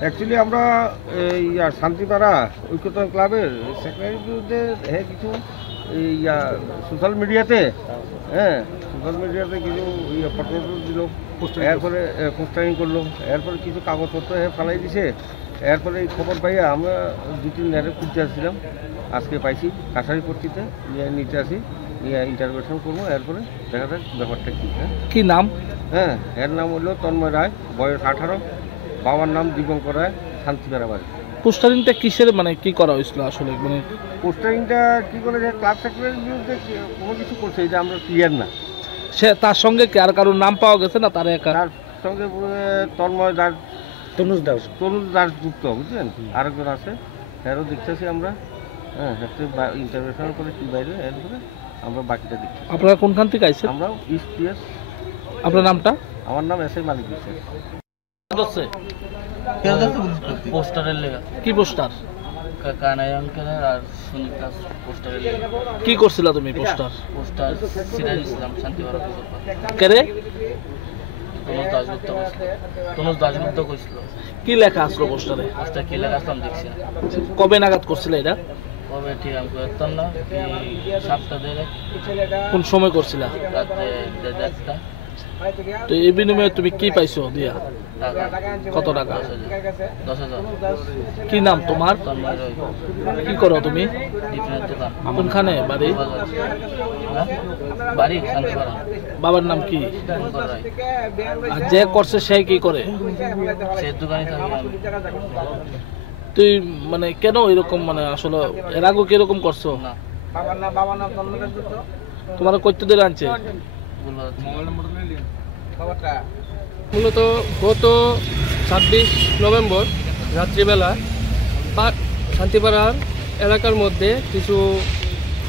Actually আমরা এই শান্তিপাড়া ঐক্যতান ক্লাবের সেক্রেটারির বিরুদ্ধে কিছু সোশ্যাল মিডিয়াতে কিছু ফটো দিল, এরপরে পোস্টারিং করলো, এরপরে কিছু কাগজপত্র ফেলাই দিছে। এরপরে এই খবর পাইয়া আমরা 2-3 দিন খুঁজতে আসছিলাম, আজকে পাইছি কাছারি পট্টিতে নিতে আসি, ইন্টারভিউশন করবো। এরপরে দেখা যাক ব্যাপারটা কী। কী নাম? এর নাম হলো তন্ময় রায়, বয়স 18, বাবার নাম দীপঙ্কর রায়, শান্তিপাড়া বাড়ি। পোস্টারিংটা কিসের মানে কি করা হয়েছিল আসলে? মানে পোস্টারিংটা কী করে যে ক্লাব সেক্রেটারির বিরুদ্ধে কোনো কিছু করছে, এটা আমরা ক্লিয়ার না। সে তার সঙ্গে কি আর কারোর নাম পাওয়া গেছে না? তার একা তার সঙ্গে তন্ময় দাস, তনুজ দাস যুক্ত, বুঝলেন? আরেকজন আছে, এরও দেখতেছি আমরা। ইন্টারভিউশন করে কি বাইরে, এরপরে আমরা বাকিটা দেখছি। আপনারা কোনখান থেকে আইছেন? আমরা ইস্ট পিএস। আপনার নামটা? আমার নাম এস আই মালিক বিশ্বাস। পোস্টারের লেখা। কি পোস্টার? কানাই অঙ্কেলের আর সুনিতা পোস্টারের লেখা। কি করছিলা তুমি? পোস্টার সিরাজ ইসলাম, শান্তিপাড়া। কেরে? তনুজ দাশগুপ্ত কইছিল। কি লেখা আসলো পোস্টারে? পোস্টার কি লেখা আসলাম দেখছি না। কবে নাগাদ করছিল এটা? কবে ঠিক আমি করতাম না, 7টা দিকে। কোন সময় করছিলা? রাতে 1:30টা। তো এই বিনিময়ে তুমি কি পাইছো দিয়া? কত টাকা? 10,000। কি নাম তোমার? কি করো তুমি? কোনখানে বাড়ি? বাড়ি শান্তিপাড়া। বাবার নাম কি? আর যে করছে সে কি করে? সে দোকানে থাকে। তুই মানে কেন এরকম মানে আসলে এর আগে কিরকম করছো? তোমার কত দিন আনছে? মূলত গত 26 নভেম্বর রাত্রিবেলা শান্তিপাড়ার এলাকার মধ্যে কিছু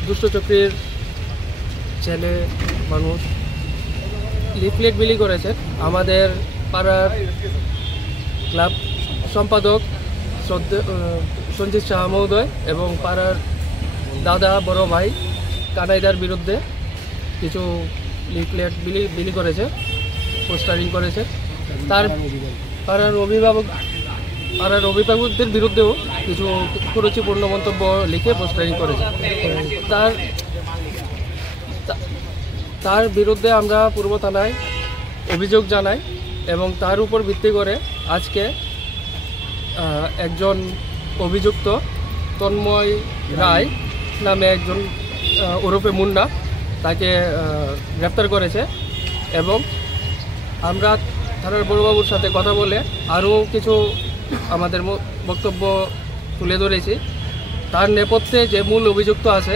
দুষ্টচক্রীর ছেলে মানুষ লিফলেট বিলি করেছে। আমাদের পাড়ার ক্লাব সম্পাদক সঞ্জিত শাহ মহোদয় এবং পাড়ার দাদা বড় ভাই কানাইদার বিরুদ্ধে কিছু লিফলেট বিলি করেছে, পোস্টারিং করেছে। তার পাড়ার অভিভাবকদের বিরুদ্ধেও কিছু কুরুচিপূর্ণ মন্তব্য লিখে পোস্টারিং করেছে। তার বিরুদ্ধে আমরা পূর্ব থানায় অভিযোগ জানাই এবং তার উপর ভিত্তি করে আজকে একজন অভিযুক্ত তন্ময় রায় নামে একজন ওরফে মুন্না, তাকে গ্রেপ্তার করেছে। এবং আমরা থানার বড়বাবুর সাথে কথা বলে আরও কিছু আমাদের বক্তব্য তুলে ধরেছি। তার নেপথ্যে যে মূল অভিযুক্ত আছে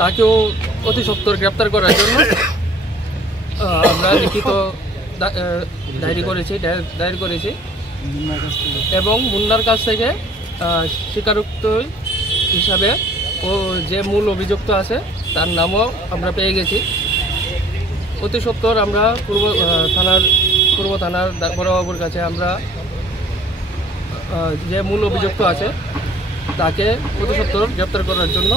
তাকেও অতি সত্বর গ্রেপ্তার করার জন্য আমরা লিখিত দায়ের করেছি এবং মুন্নার কাছ থেকে স্বীকারোক্তি হিসাবে ও যে মূল অভিযুক্ত আছে তার নামও আমরা পেয়ে গেছি। অতি সত্বর আমরা পূর্ব থানার বড়বাবুর কাছে আমরা যে মূল অভিযুক্ত আছে তাকে অতি সত্বর গ্রেপ্তার করার জন্য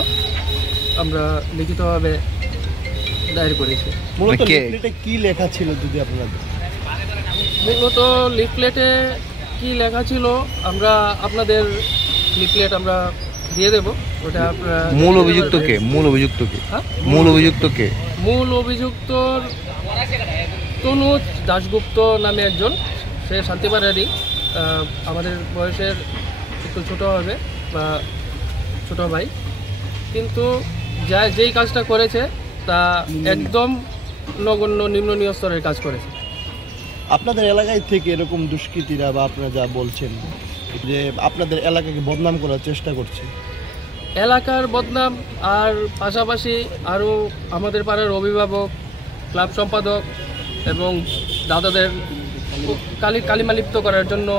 আমরা লিখিতভাবে দায়ের করেছি। মূলত লিফলেটে কি লেখা ছিল যদি আপনাদের? মূলত লিফলেটে কি লেখা ছিল আমরা আপনাদের লিফলেট আমরা দিয়ে দেব। ওটা মূল অভিযুক্ত কে? মূল অভিযুক্তর তনুজ দাশগুপ্ত নামে একজন, সে শান্তিপাড়ারই। আমাদের বয়সের একটু ছোট হবে বা ছোট ভাই, কিন্তু যেই কাজটা করেছে তা একদম নগণ্য নিম্ন স্তরের কাজ করেছে। আপনাদের এলাকায় থেকে এরকম দুষ্কৃতীরা বা আপনারা যা বলছেন যে আপনাদের এলাকাকে বদনাম করার চেষ্টা করছে, এলাকার বদনাম আর পাশাপাশি আরও আমাদের পাড়ার অভিভাবক, ক্লাব সম্পাদক এবং দাদাদের কালিমালিপ্ত করার জন্য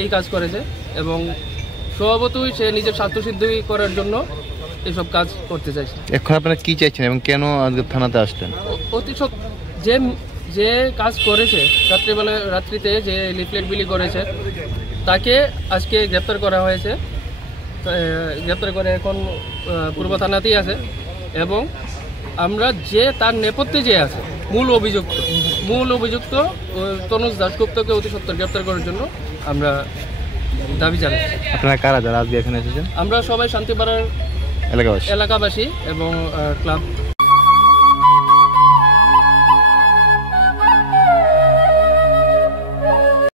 এই কাজ করেছে এবং স্বভাবতই সে নিজের স্বার্থসিদ্ধি করার জন্য এসব কাজ করতে চাইছে। এখন আপনারা কি চাইছেন এবং কেন আজকে থানাতে আসলেন? অতি যে কাজ করেছে রাত্রিতে যে লিফলেট বিলি করেছে তাকে আজকে গ্রেপ্তার করা হয়েছে। গ্রেপ্তার করে এখন পূর্ব থানাতেই আছে এবং আমরা যে তার নেপথ্যে যে আছে মূল অভিযুক্ত তনুজ দাশগুপ্তকে অতি সত্বর গ্রেপ্তার করার জন্য আমরা দাবি জানাচ্ছি। আপনারা কারা যারা আজকে এখানে এসেছেন? আমরা সবাই শান্তিপাড়ার এলাকাবাসী এলাকাবাসী এবং ক্লাব